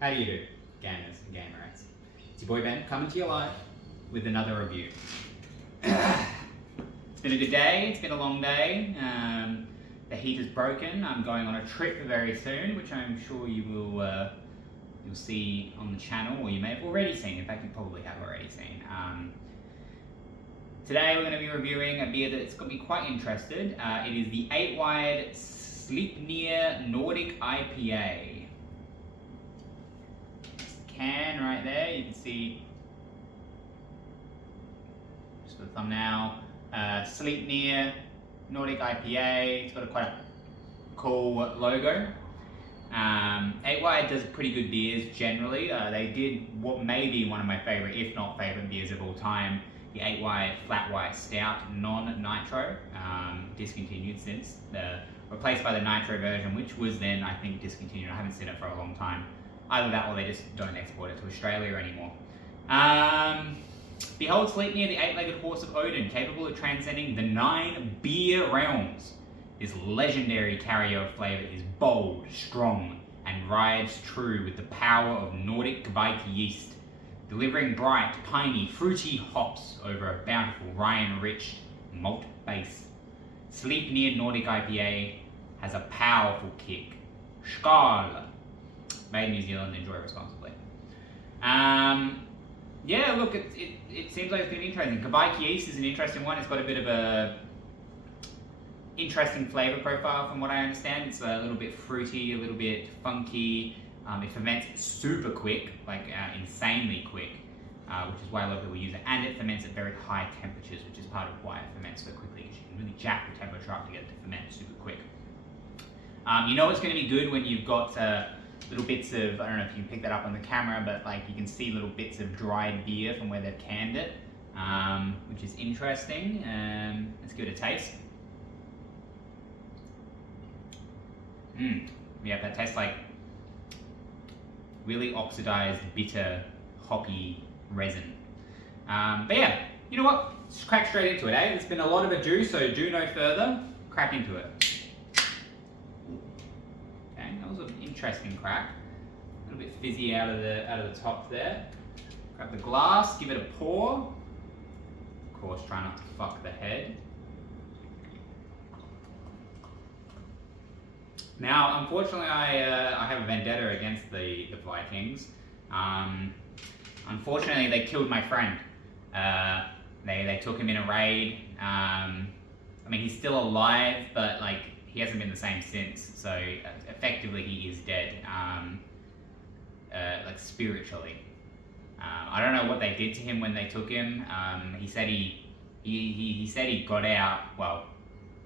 How do you do, gamers and gamerettes? It's your boy Ben coming to you live with another review. It's been a good day, it's been a long day. The heat is broken. I'm going on a trip very soon, which I'm sure you will you'll see on the channel, or you may have already seen. In fact, you probably have already seen. Today we're going to be reviewing a beer that's got me quite interested. It is the 8-wide Sleipnir Nordic IPA. Can right there, you can see just for the thumbnail, Sleipnir Nordic IPA. It's got quite a cool logo. 8-wide does pretty good beers generally. They did what may be one of my favorite, if not favorite, beers of all time, the 8-wide flat white stout non-nitro, discontinued since, replaced by the nitro version, which was then I think discontinued. I haven't seen it for a long time. Either that or they just don't export it to Australia anymore. Behold Sleipnir, the 8-legged horse of Odin, capable of transcending the 9 beer realms. This legendary carrier of flavour is bold, strong, and rides true with the power of Nordic Viking yeast, delivering bright, piney, fruity hops over a bountiful, rye-enriched malt base. Sleipnir Nordic IPA has a powerful kick. Skål! Made in New Zealand, enjoy responsibly. Yeah, look, it seems like it's going to be interesting. Viking yeast is an interesting one. It's got a bit of a interesting flavour profile from what I understand. It's a little bit fruity, a little bit funky. It ferments super quick, like insanely quick, which is why a lot of people use it. And it ferments at very high temperatures, which is part of why it ferments so quickly, because you can really jack the temperature up to get it to ferment super quick. You know it's going to be good when you've got little bits of, I don't know if you can pick that up on the camera, but like you can see little bits of dried beer from where they've canned it, which is interesting. Let's give it a taste. Yeah, that tastes like really oxidized, bitter, hoppy resin. But yeah, you know what? Let's crack straight into it, eh? There's been a lot of ado, so do no further. Crack into it. Okay, that was an interesting crack. A little bit fizzy out of the top there. Grab the glass, give it a pour. Of course, try not to fuck the head. Now, unfortunately, I have a vendetta against the Vikings. Unfortunately, they killed my friend. They took him in a raid. I mean, he's still alive, but like he hasn't been the same since. So effectively, he is dead, like spiritually. I don't know what they did to him when they took him. He said he said he got out. Well,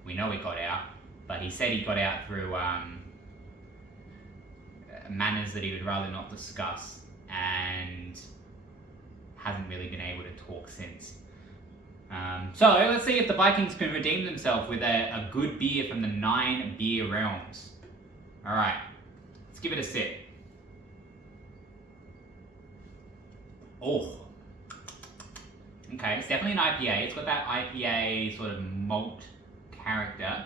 we know he got out. But he said he got out through manners that he would rather not discuss, and hasn't really been able to talk since. So let's see if the Vikings can redeem themselves with a good beer from the 9 beer realms. Alright, let's give it a sip. Oh. Okay, it's definitely an IPA. It's got that IPA sort of malt character.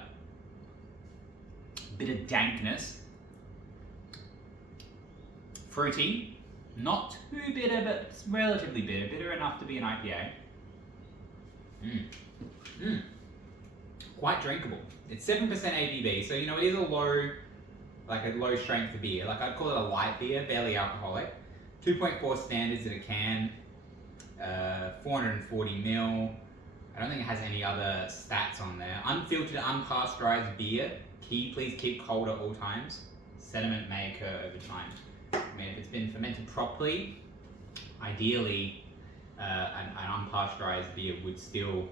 Bit of dankness, fruity, not too bitter, but it's relatively bitter enough to be an IPA. Quite drinkable. It's 7% ABV, so you know it is a low strength beer. Like I'd call it a light beer, barely alcoholic. 2.4 standards in a can, 440 ml. I don't think it has any other stats on there. Unfiltered, unpasteurized beer. Please keep cold at all times. Sediment may occur over time. I mean, if it's been fermented properly, ideally an unpasteurized beer would still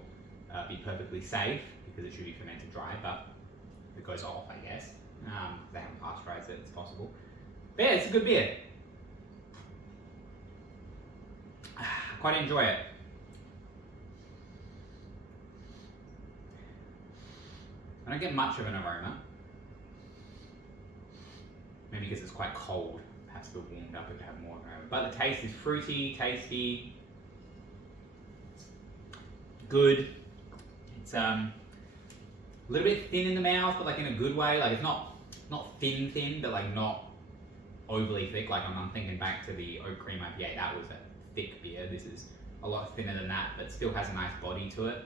be perfectly safe because it should be fermented dry, but if it goes off, I guess. They haven't pasteurized it, it's possible. But yeah, it's a good beer. I quite enjoy it. I don't get much of an aroma. Maybe because it's quite cold. Perhaps if it warmed up it would have more aroma. But the taste is fruity, tasty, good. It's a little bit thin in the mouth, but like in a good way. Like it's not thin, but like not overly thick. Like I'm thinking back to the Oak Cream IPA, that was a thick beer. This is a lot thinner than that, but still has a nice body to it.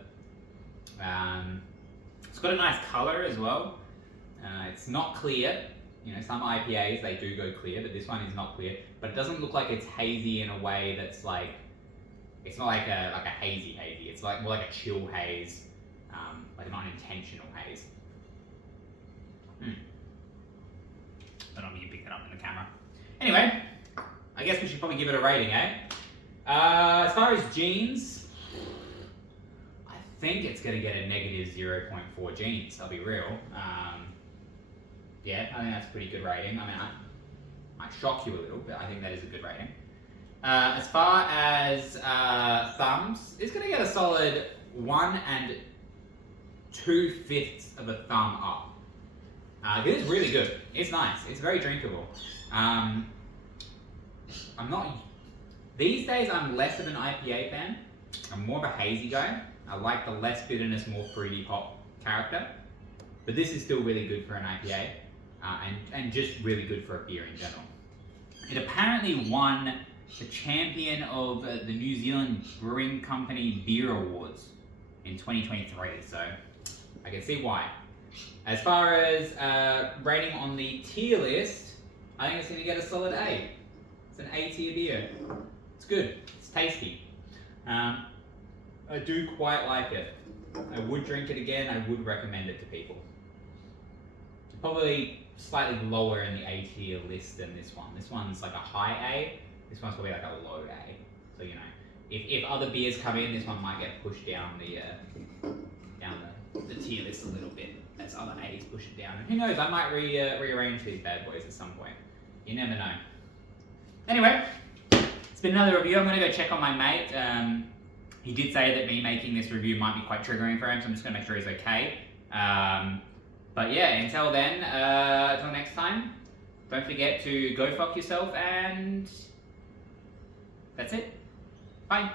It's got a nice color as well. It's not clear. You know, some IPAs, they do go clear, but this one is not clear. But it doesn't look like it's hazy in a way that's like, it's not like a hazy. It's like more like a chill haze, like an unintentional haze. I don't know if you can pick that up in the camera. Anyway, I guess we should probably give it a rating, eh? As far as genes, I think it's going to get a negative 0.4 genes, I'll be real. Yeah, I think that's a pretty good rating. I mean, I might shock you a little, but I think that is a good rating. As far as thumbs, it's going to get a solid 1 2/5 of a thumb up. This is really good. It's nice. It's very drinkable. These days I'm less of an IPA fan. I'm more of a hazy guy. I like the less bitterness, more fruity hop character. But this is still really good for an IPA, and just really good for a beer in general. It apparently won the champion of the New Zealand Brewing Company Beer Awards in 2023, so I can see why. As far as rating on the tier list, I think it's going to get a solid A. It's an A tier beer. It's good. It's tasty. I do quite like it. I would drink it again. I would recommend it to people. Probably slightly lower in the A tier list than this one. This one's like a high A. This one's probably like a low A. So you know, if other beers come in, this one might get pushed down the tier list a little bit as other A's push it down. And who knows? I might rearrange these bad boys at some point. You never know. Anyway, it's been another review. I'm gonna go check on my mate. He did say that me making this review might be quite triggering for him, so I'm just gonna make sure he's okay. But yeah, until then, until next time, don't forget to go fuck yourself, and that's it. Bye.